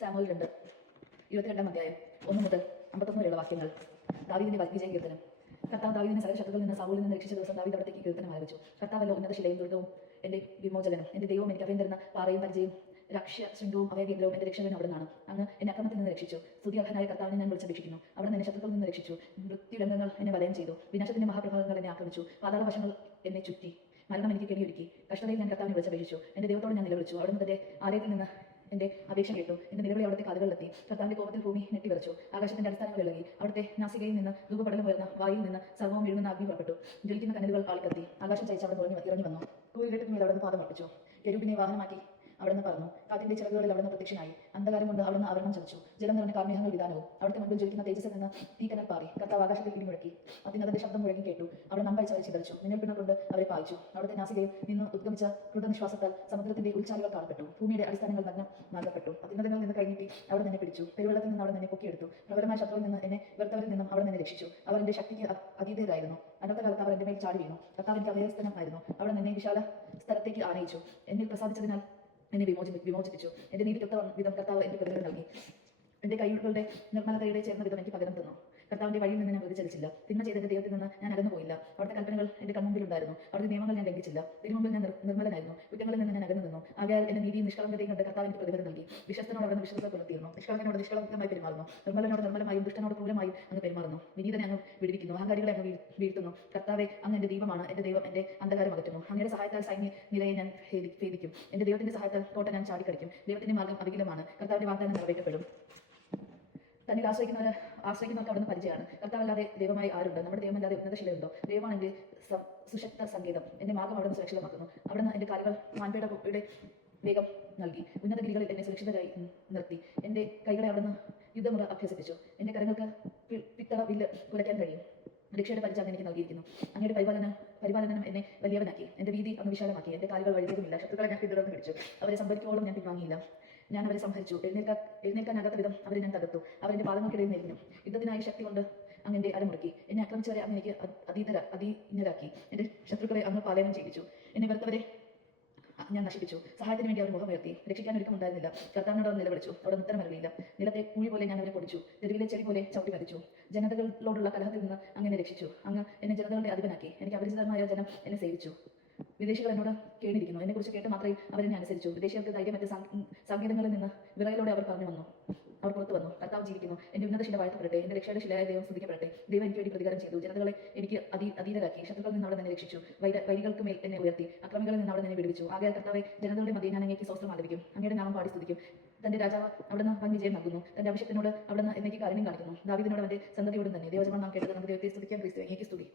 Samuel രണ്ട് ഇരുപത്തിരണ്ടാം അധ്യായം ഒന്ന് മുതൽ അമ്പത്തൊന്ന് വരെയുള്ള വാക്യങ്ങൾ. ദാവീദിന്റെ വിജയ കീർത്തനം. കർത്താവ് ദാവീദിനെ സകല ശത്രുക്കളിൽ നിന്ന് സൗളിൽ നിന്ന് രക്ഷിച്ച ദിവസം ദാവീദ് അവിടത്തേക്ക് കീർത്തനം ആരംഭിച്ചു. കർത്താവല്ലോ ഉന്നത ശിലയും ദുർഗവും എന്റെ വിമോചനം എന്റെ ദൈവം എനിക്ക് അഭയം തരുന്ന പാറയും പരിചയം രക്ഷ്യ ശൃംഗവും അഭയകേന്ദ്രവും എന്റെ രക്ഷകൻ അവിടെ നിന്നാണ് അങ്ങ് എന്നെ അക്രമത്തിൽ നിന്ന് രക്ഷിച്ചു. സ്തുതിയർഹനായ കർത്താവിനെ ഞാൻ വിളിച്ചപേക്ഷിക്കുന്നു. അവിടെ നിന്ന് ശത്രുക്കളിൽ നിന്ന് രക്ഷിച്ചു. മൃത്യുരംഗങ്ങൾ എന്നെ വലയം ചെയ്തു. വിനാശത്തിന്റെ മഹാപ്രഭാവങ്ങൾ എന്നെ ആക്രമിച്ചു. പാതാള വശങ്ങൾ എന്നെ ചുറ്റി. മരണം എനിക്ക് കെണിയൊരുക്കി കഷ്ടതയിൽ ഞാൻ കർത്താവിനെ വിളിച്ചപേക്ഷിച്ചു. എന്റെ ദൈവത്തോട് ഞാൻ നിലവിളിച്ചു. അവിടെ നിന്ന് തന്റെ ആലയത്തിൽ നിന്ന് എന്റെ അപേക്ഷ കേട്ടു. എന്റെ നിലവിളി അവിടുത്തെ കഥകളിലെത്തി കർത്താവിന്റെ കോപത്തിൽ ഭൂമി നെട്ടിവരച്ചു ആകാശത്തിന്റെ അടിസ്ഥാനങ്ങൾ ഇളകി അവിടുത്തെ നാസികയിൽ നിന്ന് ധൂപപടലം ഉയർന്ന വായിൽ നിന്ന് സർവവും വീഴുന്ന അഗ്നി പുറപ്പെട്ടു. ജ്വലിക്കുന്ന കനലുകൾ ആളിക്കത്തി. ആകാശം ചയച്ച് അവിടെ തുറഞ്ഞു ഇറങ്ങി വന്നു. തൂയിലിട്ട് മേൽ അവിടെ നിന്ന് പാദം അർപ്പിച്ചു. കെരൂബിനെ വാഹനമാക്കി അവിടെ നിന്ന് പറഞ്ഞു കാറ്റിന്റെ ചിറകുകളിൽ അവിടുന്ന് പ്രത്യക്ഷനായി. അന്ധകാരം കൊണ്ട് അവിടുന്ന് ആവരണം ചതിച്ചു ജലം നിറഞ്ഞ കാർമേഹങ്ങൾ വിധാനവും അവിടുത്തെ മുൻപിൽ ജ്വലിക്കുന്ന തേജസ്സിൽ നിന്ന് തീക്കനൽ പാറി. കർത്താവ് ആകാശത്തിൽ പിടി മുഴക്കി. അതിനകത്തെ ശബ്ദം മുഴങ്ങി കേട്ടു. അവിടെ നമ്പയച്ച് വലിച്ചു ചിതറിച്ചു നിഴൽപ്പിണ കൊണ്ട് അവരെ പായിച്ചു. അവിടുത്തെ നാസികയിൽ നിന്ന് ഉദ്ഗമിച്ച കൃതനിശ്വാസത്താൽ സമുദ്രത്തിന്റെ ഉൾച്ചാലുകൾ കാണപ്പെട്ടു. ഭൂമിയുടെ അടിസ്ഥാനങ്ങൾ നഗ്നം നൽകപ്പെട്ടു അത്യുന്നതങ്ങളിൽ നിന്ന് കഴിഞ്ഞിട്ട് അവിടെ നിന്നെ പിടിച്ചു. പെരുവെള്ളത്തിൽ നിന്ന് അവിടെ നിന്നെ പൊക്കിയെടുത്തു. പ്രബലമായ ശത്രുവിൽ നിന്ന് എന്നെ വെറുത്തവരിൽ നിന്നും അവിടെ നിന്നെ രക്ഷിച്ചു. അവർ എന്റെ ശക്തിക്ക് അതീതരായിരുന്നു. അനർത്ഥ കാലത്ത് അവർ എന്റെ മേൽ ചാടി വീണു. കർത്താവിന്റെ അവയസ്ഥനമായിരുന്നു അവിടെ നിന്നെ വിശാല സ്ഥലത്തേക്ക് ആനയിച്ചു. എന്നിൽ പ്രസാദിച്ചതിനാൽ എന്നെ വിമോചി വിമോചിപ്പിച്ചു. എന്റെ നീതിക്കൊത്ത വിധം കർത്താവ് എനിക്ക് പ്രതിഫലം നൽകി. എന്റെ കൈകളുടെ നിർമ്മലതയുടെ ചേർന്ന വിധം എനിക്ക് പകരം തന്നു. കർത്താവിന്റെ വഴിയിൽ നിന്ന് ഞാൻ വ്യതിചലിച്ചില്ല തിന്മ ചെയ്ത എന്റെ ദൈവത്തിൽ നിന്ന് ഞാൻ അകന്നു പോയില്ല. അവിടുത്തെ കൽപ്പനകൾ എന്റെ കൺമുമ്പിലുണ്ടായിരുന്നു അവിടുത്തെ നിയമങ്ങൾ ഞാൻ ലംഘിച്ചില്ല. തിരുമുമ്പിൽ ഞാൻ നിർ- നിർമ്മലനായിരുന്നു. കുറ്റങ്ങളിൽ നിന്ന് ഞാൻ അകന്നു നിന്നു. ആകയാൽ എന്റെ നീതിയും നിഷ്കളങ്കതയും കണ്ട് കർത്താവ് എനിക്ക് പ്രതിഫലം നൽകി. വിശ്വസ്തനോട് അവിടെ വിശ്വസത പുലർത്തിയിരുന്നു. നിഷ്കളങ്കനോട് നിഷ്കളങ്കമായി പെരുമാറുന്നു. നിർമ്മലനോട് നിർമ്മലമായും ദുഷ്ടനോട് ക്രൂരമായും അങ്ങ് പെരുമാറുന്നു വിനീതനെ അങ്ങ് വിടുവിക്കുന്നു അഹങ്കാരികളെ അങ്ങ് വീഴ്- വീഴ്ത്തുന്നു കർത്താവെ അങ്ങ് എന്റെ ദീപമാണ് എന്റെ ദൈവം എന്റെ അകറ്റുന്നു അങ്ങയുടെ സഹായത്താൽ സൈന്യ നിലയെ ഞാൻ ഭേദി- ഭേദിക്കും. എന്റെ ദൈവത്തിന്റെ സഹായത്താൽ കോട്ട ഞാൻ ചാടിക്കടിക്കും. ദൈവത്തിന്റെ മാർഗം അവികിലമാണ്. കർത്താവിന്റെ വാഗ്ദാനം നിറവേറ്റപ്പെടും. തന്നിൽ ആശ്രയിക്കുന്നവർ ആശ്രയിക്കുന്നവർക്ക് അവിടുന്ന് പരിചയമാണ്. കർത്താവല്ലാതെ ദൈവമായി ആരുണ്ട്? നമ്മുടെ ദൈവമല്ലാതെ ഉന്നത ശിലയുണ്ടോ ദൈവമാണ് എന്റെ സുശക്ത സംഗീതം. എന്റെ മാർഗം അവിടുന്ന് സുരക്ഷിതമാക്കുന്നു. അവിടുന്ന് എന്റെ കാലുകൾ മാൻപേടയുടെ വേഗം നൽകി. ഉന്നത ഗിരികളിൽ എന്നെ സുരക്ഷിതരായി നിർത്തി. എന്റെ കൈകളെ അവിടുന്ന് യുദ്ധമുറ അഭ്യസിപ്പിച്ചു. എന്റെ കരങ്ങൾക്ക് പിത്തള വില്ല് കുലയ്ക്കാൻ കഴിയും. രക്ഷയുടെ പരിചയം എനിക്ക് നൽകിയിരിക്കുന്നു. അങ്ങയുടെ പരിപാലന പരിപാലനം എന്നെ വലിയവനാക്കി. എന്റെ വീതി അങ്ങ് വിശാലമാക്കി. എന്റെ കാലുകൾ വഴിതേക്കുമില്ല ശത്രുക്കളെ ഞാൻ പിന്തുടർന്ന് പിടിച്ചു. അവരെ സംഭരിക്കുവോളം ഞാൻ പിൻവാങ്ങിയില്ല. ഞാൻ അവരെ സംഹരിച്ചു. എഴുന്നേൽക്കാൻ എഴുന്നേൽക്കാനാകാത്ത വിധം അവരെ ഞാൻ തകർത്തു. അവരെന്റെ പാദങ്ങൾക്കിടയിൽ നേരിഞ്ഞു യുദ്ധത്തിനായി ശക്തി കൊണ്ട് അങ്ങ് അരമുറുക്കി. എന്നെ ആക്രമിച്ചവരെ അങ്ങ് എനിക്ക് അതീതര അതീനരാക്കി എന്റെ ശത്രുക്കളെ അങ്ങ് പാലനം ചെയ്യിച്ചു എന്നെ വെറുത്തവരെ ഞാൻ നശിപ്പിച്ചു. സഹായത്തിന് വേണ്ടി അവർ മുഖം ഉയർത്തി. രക്ഷിക്കാൻ ഒരുക്കമുണ്ടായിരുന്നില്ല കർത്താവിനോട് അവർ നിലവിളിച്ചു. അവിടെ ഉത്തരം അറിയില്ല നിലത്തെ കുഴി പോലെ ഞാൻ അവരെ പൊടിച്ചു. തെരുവിലെ ചെടി പോലെ ചവിട്ടി വരച്ചു ജനതകളോടുള്ള കലഹത്തിൽ നിന്ന് അങ്ങനെ രക്ഷിച്ചു. അങ്ങ് എന്നെ ജനതകളുടെ അധിപനാക്കി. എനിക്ക് അപരിചിതമായ ജനം എന്നെ സേവിച്ചു. വിദേശികൾ എന്നോട് കേണിരിക്കുന്നു എന്നെക്കുറിച്ച് കേട്ട് മാത്രമേ അവരെന്നെ അനുസരിച്ചു. വിദേശികൾക്ക് ധൈര്യം മറ്റ് സംഗീതങ്ങളിൽ നിന്ന് വിറയലോടെ അവർ പറഞ്ഞു വന്നു. അവർ പുറത്തു വന്നു. കർത്താവ് ജീവിക്കുന്നു. എന്റെ ഉന്നത ശില വാഴ്ത്തപ്പെടട്ടെ. എന്റെ രക്ഷയുടെ ശിലയായ ദൈവം സ്തുതിക്കപ്പെടട്ടെ. ദൈവം എനിക്ക് വേണ്ടി പ്രതികാരം ചെയ്തു. ജനതകളെ എനിക്ക് അതി അതീതരാക്കി ശത്രുക്കളിൽ നിന്ന് അവിടെ എന്നെ രക്ഷിച്ചു. വൈര വൈരികൾക്ക് മേൽ എന്നെ ഉയർത്തി. അക്രമികളിൽ വിടുവിച്ചു ആകെ കർത്താവെ ജനതയുടെ മധ്യ ഞാൻ അങ്ങേക്ക് സ്വസ്ത്രം ആലപിക്കും. അങ്ങയുടെ നാമം പാടി സ്തുതിക്കും. തന്റെ രാജാവ് അവിടുന്ന് വൻ വിജയം നൽകുന്നു. തന്റെ അഭിഷേകത്തിനോട് അവിടുന്ന് എന്നേക്ക് കാരുണ്യം കാണിക്കുന്നു. ദാവീദിനോട് അവന്റെ സന്തതിയോടും തന്നെ. ദൈവജമാണ് നാം കേട്ടത്. നമുക്ക് ദൈവത്തെ സ്തുതിക്കാൻ ക്രിസ്തു അങ്ങേക്ക് സ്തുതി.